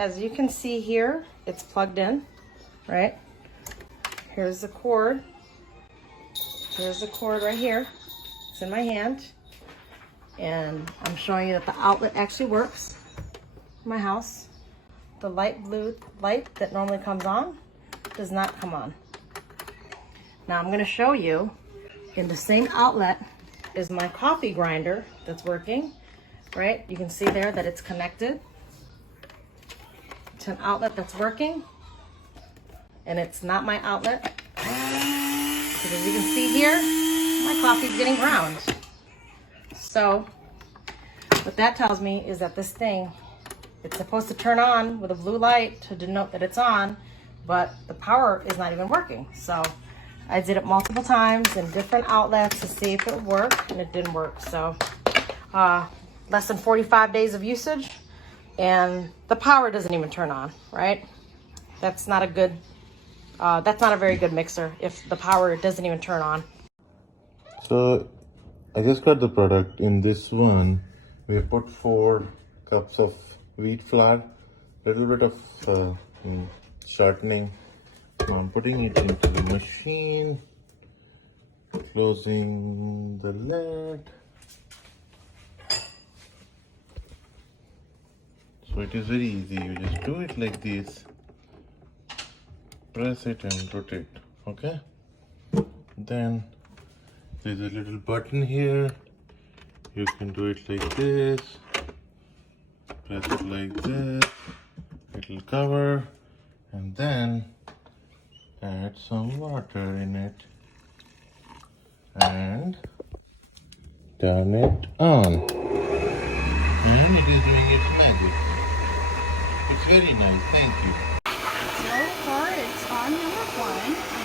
as you can see here, it's plugged in, right? Here's the cord. Here's the cord right here. It's in my hand. And I'm showing you that the outlet actually works in my house. The light blue light that normally comes on does not come on. Now I'm going to show you in the same outlet is my coffee grinder that's working, right? You can see there that it's connected to an outlet that's working, and it's not my outlet. Because as you can see here, my coffee's getting ground. So what that tells me is that this thing, it's supposed to turn on with a blue light to denote that it's on, but the power is not even working. So I did it multiple times in different outlets to see if it would work, and it didn't work. So less than 45 days of usage, and the power doesn't even turn on, right? That's not a good, that's not a very good mixer if the power doesn't even turn on. So I just got the product. In this one, we have put 4 cups of wheat flour, a little bit of shortening. So I'm putting it into the machine, closing the lid. So it is very easy. You just do it like this, press it and rotate, okay? Then there's a little button here. You can do it like this, press it like this, it will cover, and then add some water in it and turn it on, and it is doing its magic. It's very nice. Thank you. So far, it's on number 1.